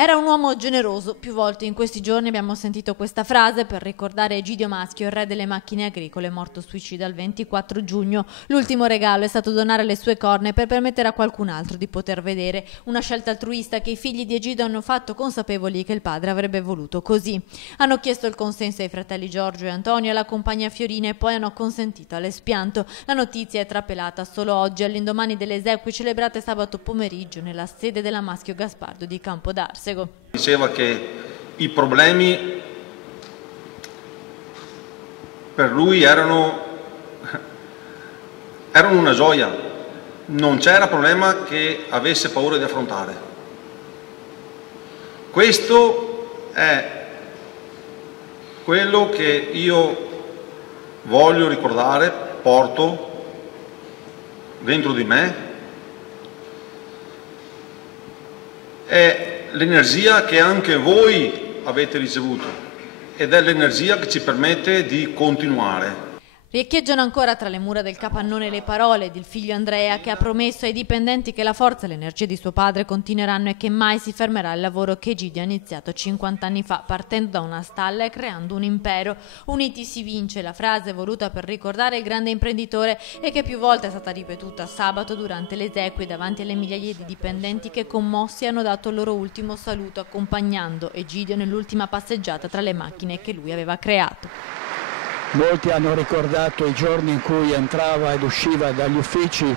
Era un uomo generoso, più volte in questi giorni abbiamo sentito questa frase per ricordare Egidio Maschio, il re delle macchine agricole, morto suicida il 24 giugno. L'ultimo regalo è stato donare le sue corna per permettere a qualcun altro di poter vedere, una scelta altruista che i figli di Egidio hanno fatto consapevoli che il padre avrebbe voluto così. Hanno chiesto il consenso ai fratelli Giorgio e Antonio e alla compagna Fiorina e poi hanno consentito all'espianto. La notizia è trapelata solo oggi, all'indomani delle esequie celebrate sabato pomeriggio nella sede della Maschio Gaspardo di Campodarsego. Diceva che i problemi per lui erano una gioia, non c'era problema che avesse paura di affrontare. Questo è quello che io voglio ricordare, porto dentro di me, è l'energia che anche voi avete ricevuto ed è l'energia che ci permette di continuare. Riecheggiano ancora tra le mura del capannone le parole del figlio Andrea che ha promesso ai dipendenti che la forza e l'energia di suo padre continueranno e che mai si fermerà il lavoro che Egidio ha iniziato 50 anni fa partendo da una stalla e creando un impero. Uniti si vince, la frase voluta per ricordare il grande imprenditore e che più volte è stata ripetuta sabato durante le esequie davanti alle migliaia di dipendenti che commossi hanno dato il loro ultimo saluto accompagnando Egidio nell'ultima passeggiata tra le macchine che lui aveva creato. Molti hanno ricordato i giorni in cui entrava ed usciva dagli uffici